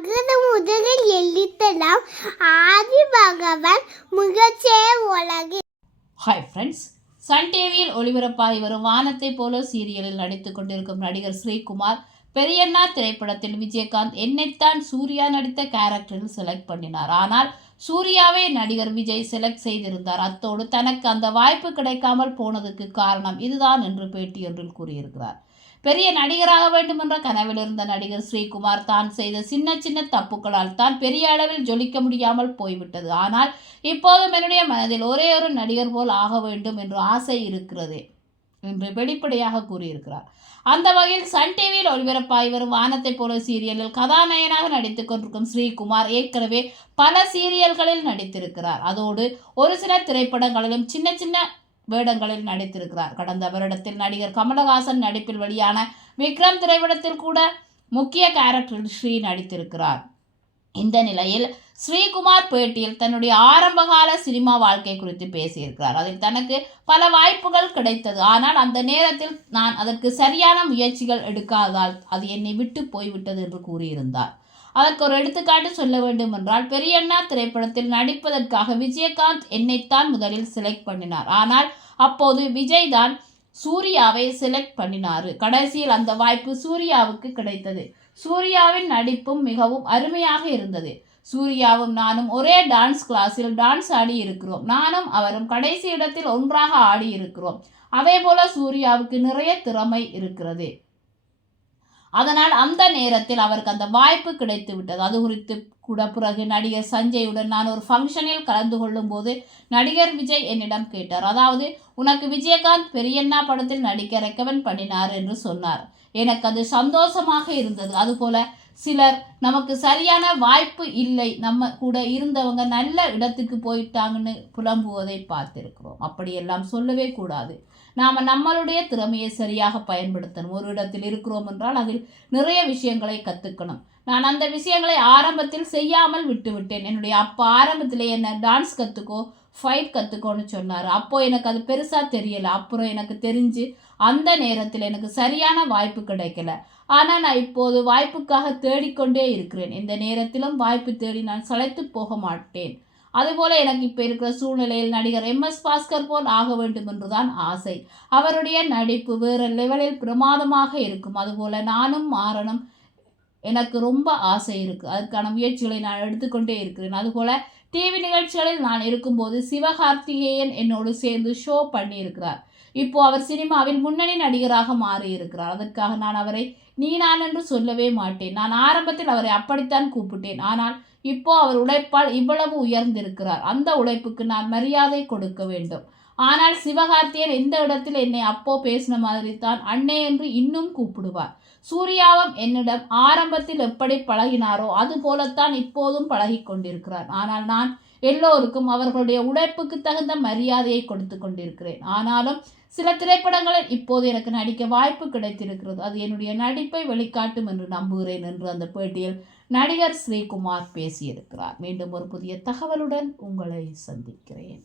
அகர முதலில் எழுத்தலாம். ஆதி பகவான் முகச்சே உலகு ஹாய் ஃப்ரெண்ட்ஸ் சன் டிவியில் ஒளிபரப்பாகி வரும் வானத்தை போல சீரியலில் நடித்துக் கொண்டிருக்கும் நடிகர் ஸ்ரீகுமார் பெரியண்ணா திரைப்படத்தில் விஜயகாந்த் என்னைத்தான் சூர்யா நடித்த கேரக்டரில் செலக்ட் பண்ணினார். ஆனால் சூர்யாவை நடிகர் விஜய் செலக்ட் செய்திருந்தார். அத்தோடு தனக்கு அந்த வாய்ப்பு கிடைக்காமல் போனதுக்கு காரணம் இதுதான் என்று பேட்டியொன்றில் கூறியிருக்கிறார். பெரிய நடிகராக வேண்டும் என்ற கனவில் இருந்த நடிகர் ஸ்ரீகுமார் தான் செய்த சின்ன சின்ன தப்புகளால் தான் பெரிய அளவில் ஜொலிக்க முடியாமல் போய்விட்டது. ஆனால் இப்போதும் என்னுடைய மனதில் ஒரே ஒரு நடிகர் போல் ஆக வேண்டும் என்ற ஆசை இருக்கிறது என்று வெளிப்படையாக கூறியிருக்கிறார். அந்த வகையில் சன் டிவியில் ஒளிபரப்பாகி வரும் வானத்தை போல சீரியலில் கதாநாயகனாக நடித்துக் கொண்டிருக்கும் ஸ்ரீகுமார் ஏற்கனவே பல சீரியல்களில் நடித்திருக்கிறார். அதோடு ஒரு சில திரைப்படங்களிலும் சின்ன சின்ன வேடங்களில் நடித்திருக்கிறார். கடந்த வருடத்தில் நடிகர் கமலஹாசன் நடிப்பில் வெளியான விக்ரம் திரைப்படத்தில் கூட முக்கிய கேரக்டரில் ஸ்ரீ நடித்திருக்கிறார். இந்த நிலையில் ஸ்ரீகுமார் பேட்டியில் தன்னுடைய ஆரம்பகால சினிமா வாழ்க்கை குறித்து பேசியிருக்கிறார். அதில் தனக்கு பல வாய்ப்புகள் கிடைத்தது. ஆனால் அந்த நேரத்தில் நான் அதற்கு சரியான முயற்சிகள் எடுக்காததால் அது என்னை விட்டு போய்விட்டது என்று கூறியிருந்தார். அதற்கு ஒரு எடுத்துக்காட்டு சொல்ல வேண்டும் என்றால் பெரியண்ணா திரைப்படத்தில் நடிப்பதற்காக விஜயகாந்த் என்னைத்தான் முதலில் செலக்ட் பண்ணினார். ஆனால் அப்போது விஜய் தான் சூர்யாவை செலக்ட் பண்ணினார். கடைசியில் அந்த வாய்ப்பு சூர்யாவுக்கு கிடைத்தது. சூர்யாவின் நடிப்பும் மிகவும் அருமையாக இருந்தது. சூர்யாவும் நானும் ஒரே டான்ஸ் கிளாஸில் டான்ஸ் ஆடி இருக்கிறோம். நானும் அவரும் கடைசி இடத்தில் ஒன்றாக ஆடி இருக்கிறோம். அதே போல சூர்யாவுக்கு நிறைய திறமை இருக்கிறது. அதனால் அந்த நேரத்தில் அவருக்கு அந்த வாய்ப்பு கிடைத்து விட்டது. அது குறித்து கூட பிறகு நடிகர் சஞ்சயுடன் நான் ஒரு ஃபங்க்ஷனில் கலந்து கொள்ளும் போது நடிகர் விஜய் என்னிடம் கேட்டார். அதாவது உனக்கு விஜயகாந்த் பெரியண்ணா படத்தில் நடிக்க ரெக்கமெண்ட் பண்ணினார் என்று சொன்னார். எனக்கு அது சந்தோஷமாக இருந்தது. அதுபோல சிலர் நமக்கு சரியான வாய்ப்பு இல்லை. நம்ம கூட இருந்தவங்க நல்ல இடத்துக்கு போயிட்டாங்கன்னு புலம்புவதை பார்த்திருக்கிறோம். அப்படியெல்லாம் சொல்லவே கூடாது. நாம் நம்மளுடைய திறமையை சரியாக பயன்படுத்தணும். ஒரு இடத்தில் இருக்கிறோம் என்றால் அதில் நிறைய விஷயங்களை கற்றுக்கணும் நான் அந்த விஷயங்களை ஆரம்பத்தில் செய்யாமல் விட்டுவிட்டேன். என்னுடைய அப்பா ஆரம்பத்தில் என்ன டான்ஸ் கற்றுக்கோ ஃபைட் கற்றுக்கோன்னு சொன்னார். அப்போது எனக்கு அது பெருசாக தெரியலை. அப்புறம் எனக்கு தெரிஞ்சு அந்த நேரத்தில் எனக்கு சரியான வாய்ப்பு கிடைக்கல. ஆனால் நான் இப்போது வாய்ப்புக்காக தேடிக்கொண்டே இருக்கிறேன். இந்த நேரத்திலும் வாய்ப்பு தேடி நான் சளைத்து போக மாட்டேன். அதுபோல எனக்கு இப்போ இருக்கிற சூழ்நிலையில் நடிகர் எம். எஸ். பாஸ்கர் போல் ஆக வேண்டும் என்றுதான் ஆசை. அவருடைய நடிப்பு வேறு லெவலில் பிரமாதமாக இருக்கும். அதுபோல நானும் மாறணும் எனக்கு ரொம்ப ஆசை இருக்குது அதுக்கான முயற்சிகளை நான் எடுத்துக்கொண்டே இருக்கிறேன். அதுபோல டிவி நிகழ்ச்சிகளில் நான் இருக்கும்போது சிவகார்த்திகேயன் என்னோடு சேர்ந்து ஷோ பண்ணியிருக்கிறார். இப்போ அவர் சினிமாவில் முன்னணி நடிகராக மாறி இருக்கிறார் அதற்காக நான் அவரை நீ நான் என்று சொல்லவே மாட்டேன். நான் ஆரம்பத்தில் அவரை அப்படித்தான் கூப்பிட்டேன். ஆனால் இப்போ அவர் உழைப்பால் இவ்வளவு உயர்ந்திருக்கிறார். அந்த உழைப்புக்கு நான் மரியாதை கொடுக்க வேண்டும். ஆனால் சிவகார்த்தியன் எந்த இடத்தில் என்னை அப்போ பேசின மாதிரி தான் அண்ணே என்று இன்னும் கூப்பிடுவார். சூர்யாவும் என்னிடம் ஆரம்பத்தில் எப்படி பழகினாரோ அது போலத்தான் இப்போதும் பழகி கொண்டிருக்கிறார். ஆனால் நான் எல்லோருக்கும் அவர்களுடைய உழைப்புக்கு தகுந்த மரியாதையை கொடுத்து கொண்டிருக்கிறேன். ஆனாலும் சில திரைப்படங்களில் இப்போது எனக்கு நடிக்க வாய்ப்பு கிடைத்திருக்கிறது. அது என்னுடைய நடிப்பை வெளிக்காட்டும் என்று நம்புகிறேன் என்று அந்த பேட்டியில் நடிகர் ஸ்ரீகுமார் பேசியிருக்கிறார். மீண்டும் ஒரு புதிய தகவலுடன் உங்களை சந்திக்கிறேன்.